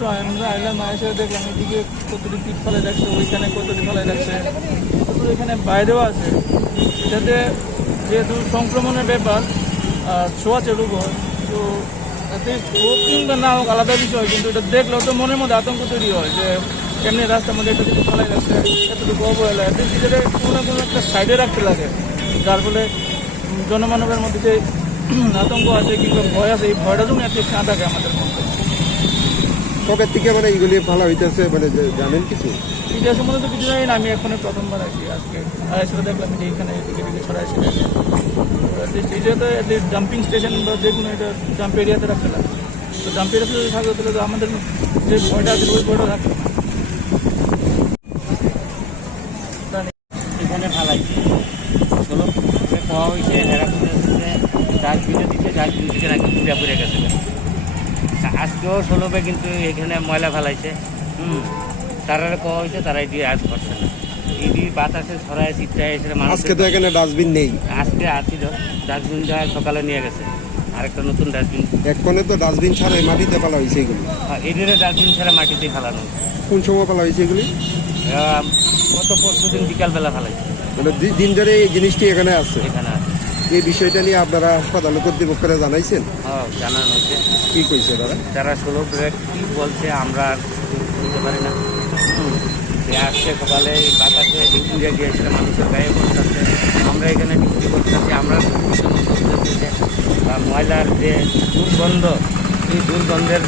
তো আমরা আইলাম, এসে দেখলাম এদিকে কতটি পিঠ ফেলে রাখছে, ওইখানে কতটি ফেলে রাখছে, এখানে বাইরেও আছে। এটাতে যেহেতু সংক্রমণের ব্যাপার আর ছোঁয়াচে রোগ হয়, তো এতে হোক কিংবা না হোক আলাদা বিষয়, কিন্তু এটা দেখলেও তো মনের মধ্যে আতঙ্ক তৈরি হয় যে কেমনি রাস্তার মধ্যে একটা কিছু ফেলাই রাখছে, এতটুকু অবহেলা, এতে নিজেরা কোনো না কোনো একটা সাইডে রাখতে লাগে, যার ফলে জনমানবের মধ্যে যে আতঙ্ক আছে কিংবা ভয় আছে, এই ভয়টা যেন এত না থাকে আমাদের মধ্যে। কবে থেকে মানে এইগুলি ভালো হইতেছে মানে জানেন কিছু? এটা সম্বন্ধে তো কিছু জানি না, আমি এখন প্রথমবার আসি, আজকে সেটা দেখলাম যে এইখানে এদিকে দিকে ছড়াই ছিল। এটা তো ডাম্পিং স্টেশন বা যে কোনো এটা ডাম্প এরিয়াতে রাখতে লাগে, তো ডাম্প এরিয়াতে যদি থাকবে তাহলে তো আমাদের যে ভয়টা আছে ওই ভয়টা থাকবে। এখানে ফালাইছে ষোলো খাওয়া হয়েছে, এরা ডাস্টবিনে দিচ্ছে, ডাস্টবিন থেকে নাকি পুড়ে পুড়ে গেছে। আজকেও ষোলোবে কিন্তু এখানে ময়লা ফেলাইছে, তারা খাওয়া হয়েছে, তারা এটি আজ করছে না। এটি বাতাসে ছড়ায় চিত্রায় এসে আজকে তো এখানে ডাস্টবিন নেই, আজকে আসছিল ডাস্টবিনটা সকালে নিয়ে গেছে, আরেকটা নতুন ডাস্টবিন। এক্ষণে তো ডাস্টবিন ছাড়া মাটিতে ফেলা হয়েছে এগুলি। এদিকে ডাস্টবিন ছাড়া মাটিতে ফেলানো। কোন সময় ফেলা হয়েছে এগুলি? গত পরশুদিন বিকালবেলা ফেলাইছে, মানে 2 দিন ধরে এই জিনিসটি এখানে আছে। এখানে আছে। এই বিষয়টা নিয়ে আপনারা হাসপাতাল কর্তৃপক্ষরা জানাইছেন? হ্যাঁ, জানানো হয়েছে। কি কইছে তারা? যারা 16 ব্রেক কী বলছে আমরা বুঝতে পারি না। আসছে সকালে বাতাসে ডিউটি গিয়েছিল, মানুষের গায়ে করতেছে, আমরা এখানে ডিউটি করতেছি, আমরা ময়লার যে দুর্গন্ধ, এই দুর্গন্ধের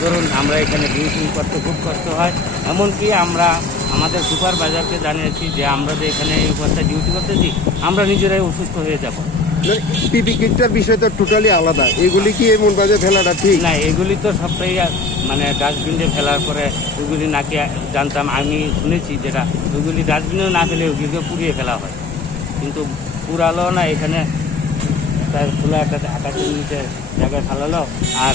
ধরুন আমরা এখানে ডিউটি করতে খুব কষ্ট হয়। এমনকি আমরা আমাদের সুপারভাইজারকে জানিয়েছি যে আমরা যে এখানে এই অবস্থায় ডিউটি করতেছি, আমরা নিজেরাই অসুস্থ হয়ে যাব। পিপি কিটটার বিষয় তো টোটালি আলাদা, এগুলি কি এমন বাজে ফেলাটা ঠিক না? এগুলি তো সবটাই মানে ডাস্টবিনে ফেলার পরে ওইগুলি নাকি জানতাম, আমি শুনেছি যেটা ওইগুলি ডাস্টবিনেও না ফেলে ওইগুলিকে পুড়িয়ে ফেলা হয়, কিন্তু পুরালো না, এখানে তার খোলা একটা আকাশের নিচে জায়গায় ফেলালো, আর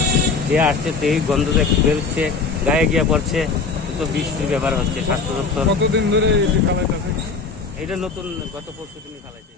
যে আসছে সেই গন্ধটা বেরোচ্ছে, গায়ে গিয়ে পড়ছে, তো বৃষ্টির ব্যাপার হচ্ছে। স্বাস্থ্য দপ্তর কতদিন ধরে এটা নতুন গত পরশু দিনই ফেলাইছে।